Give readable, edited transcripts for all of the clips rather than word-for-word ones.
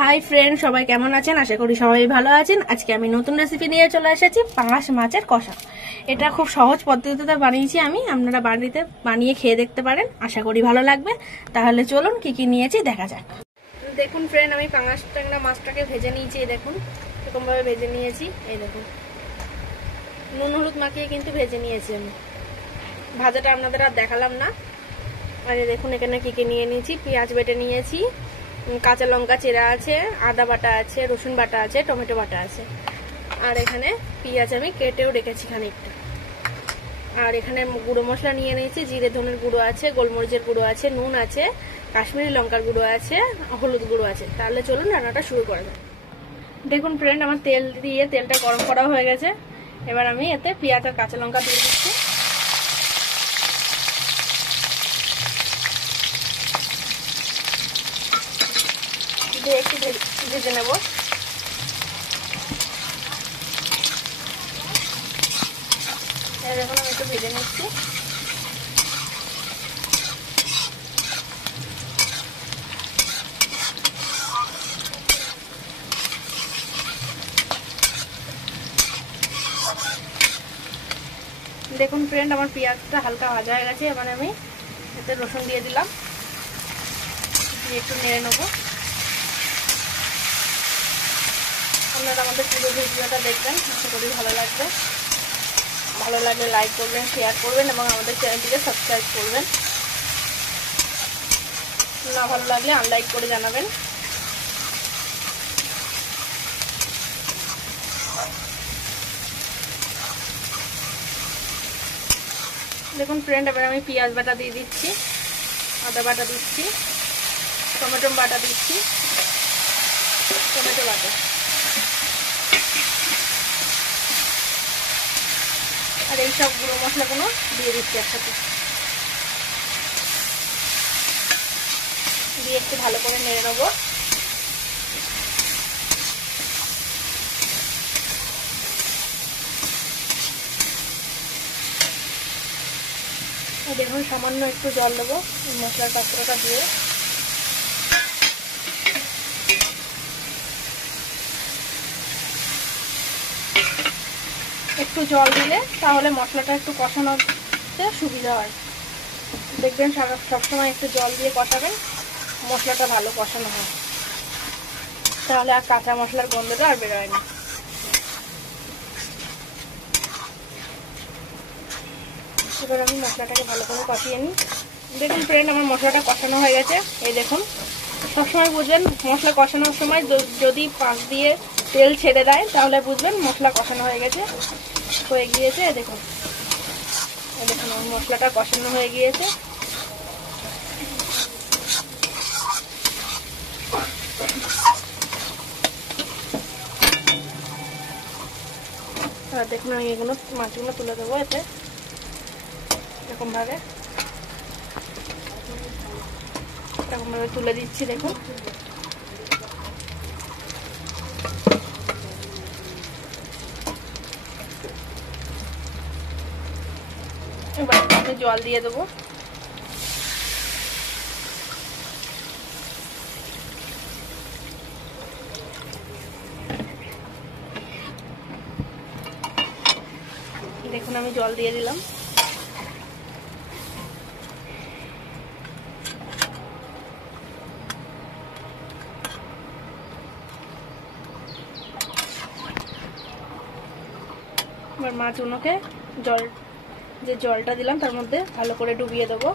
Hi friend, সবাই কেমন আছেন? আশা করি সবাই ভালো আছেন। আজকে আমি নতুন রেসিপি নিয়ে চলে এসেছি, পাঙাশ মাছের কষা। এটা খুব সহজ পদ্ধতিতে বানিয়েছি আমি, আপনারা বাড়িতে বানিয়ে খেয়ে দেখতে পারেন, আশা করি ভালো লাগবে। তাহলে চলুন কি কি নিয়েছি দেখা যাক। দেখুন ফ্রেন্ড, আমি পাঙাশ ট্যাংরা মাছটাকে ভেজে নিয়েছি। দেখুন এরকম ভাবে ভেজে নিয়েছি। এই দেখুন নুন হলুদ মাখিয়ে কিন্তু ভেজে নিয়েছি আমি। ভাজাটা আপনাদের আর দেখালাম না। আর দেখুন এখানে কি কি নিয়ে নিয়েছি। পেঁয়াজ বেটে নিয়েছি, কাঁচা লঙ্কা চেরা আছে, আদা বাটা আছে, রসুন বাটা আছে, টমেটো বাটা আছে। আর এখানে পেঁয়াজ আমি কেটেও রেখেছি খানিকটা। আর এখানে গুঁড়ো মশলা নিয়ে নিয়েছি, জিরে ধনের গুঁড়ো আছে, গোলমরিচের গুঁড়ো আছে, নুন আছে, কাশ্মীরি লঙ্কার গুঁড়ো আছে, হলুদ গুঁড়ো আছে। তাহলে চলুন রান্নাটা শুরু করা যাক। দেখুন ফ্রেন্ড, আমার তেল দিয়ে তেলটা গরম করা হয়ে গেছে। এবার আমি এতে পেঁয়াজ আর কাঁচা লঙ্কা দিয়ে দিচ্ছি। একটু ভেজে নেব। দেখুন আমি একটু ভেজে নিচ্ছি। দেখুন ফ্রেন্ড, আমার পেঁয়াজটা হালকা ভাজা হয়ে গেছে। এবার আমি এতে রসুন দিয়ে দিলাম, দিয়ে একটু নেড়ে নেবো। আপনারা আমাদের পুরো ভিডিওটা দেখবেন, আশা করি ভালো লাগবে। ভালো লাগলে লাইক করবেন, শেয়ার করবেন এবং আমাদের চ্যানেলটিকে সাবস্ক্রাইব করবেন। না ভালো লাগলে আনলাইক করে জানাবেন। দেখুন ফ্রেন্ড, এবার আমি পেঁয়াজ বাটা দিয়ে দিচ্ছি, আদা বাটা দিচ্ছি, টমেটো বাটা দিচ্ছি, টমেটো বাটা আর এই সব গুঁড়ো মশলাগুলো দিয়ে দিচ্ছি একসাথে। দিয়ে একটু ভালো করে নেড়ে নেবো। দেখুন সামান্য একটু জল দেবো মশলার পাত্রটা দিয়ে। একটু জল দিলে তাহলে মশলাটা একটু কষানোতে সুবিধা হয়। দেখবেন সবসময় একটু জল দিয়ে কষাবেন, মশলাটা ভালো কষানো হয়, তাহলে আর কাঁচা মশলার গন্ধটা আর বেরোয় না। এবার আমি মশলাটাকে ভালো করে কষিয়ে নিই। দেখুন ফ্রেন্ড, আমার মশলাটা কষানো হয়ে গেছে। এই দেখুন, সবসময় বুঝবেন মশলা কষানোর সময় যদি পাশ দিয়ে তেল ছেড়ে দেয় তাহলে বুঝবেন মশলা কষানো হয়ে গিয়েছে। দেখুন আমার মশলাটা কষানো হয়ে গিয়েছে। দেখুন আমি এগুলো মাছগুলো তুলে দেবো এতে এরকম ভাবে তুলে দিচ্ছি। দেখুন এবার আমি জল দিয়ে দেবো। দেখুন আমি জল দিয়ে দিলাম। এবার মাছগুলোকে যে জলটা দিলাম তার মধ্যে ভালো করে ডুবিয়ে দেবো।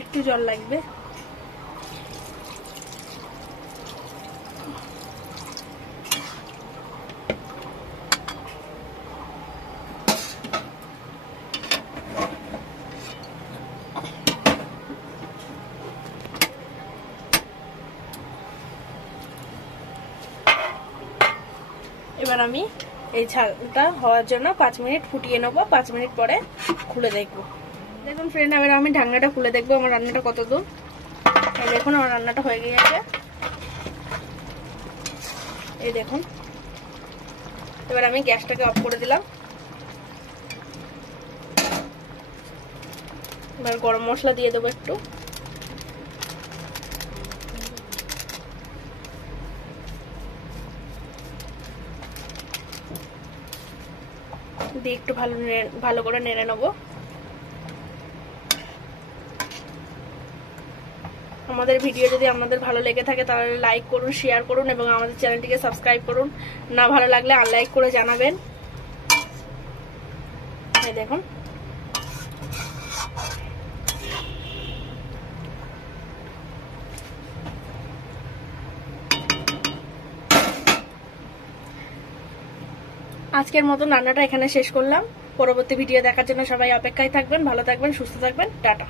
একটু জল লাগবে। এবার আমি এই ঝালটা হওয়ার জন্য 5 মিনিট ফুটিয়ে নেবো। 5 মিনিট পরে খুলে দেখবো। দেখুন ফ্রেন্ড, এবার আমি ঢাকনাটা খুলে দেখবো আমার রান্নাটা কত দূর। এই দেখুন আমার রান্নাটা হয়ে গিয়েছে। এই দেখুন, এবার আমি গ্যাসটাকে অফ করে দিলাম। এবার গরম মশলা দিয়ে দেবো একটু, দিয়ে একটু ভালো করে নেড়ে নেবো। আমাদের ভিডিও যদি আপনাদের ভালো লেগে থাকে তাহলে লাইক করুন, শেয়ার করুন এবং আমাদের চ্যানেলটিকে সাবস্ক্রাইব করুন। না ভালো লাগলে আনলাইক করে জানাবেন। এই দেখুন আজকের মতন রান্নাটা এখানে শেষ করলাম। পরবর্তী ভিডিও দেখার জন্য সবাই অপেক্ষায় থাকবেন। ভালো থাকবেন, সুস্থ থাকবেন, টাটা।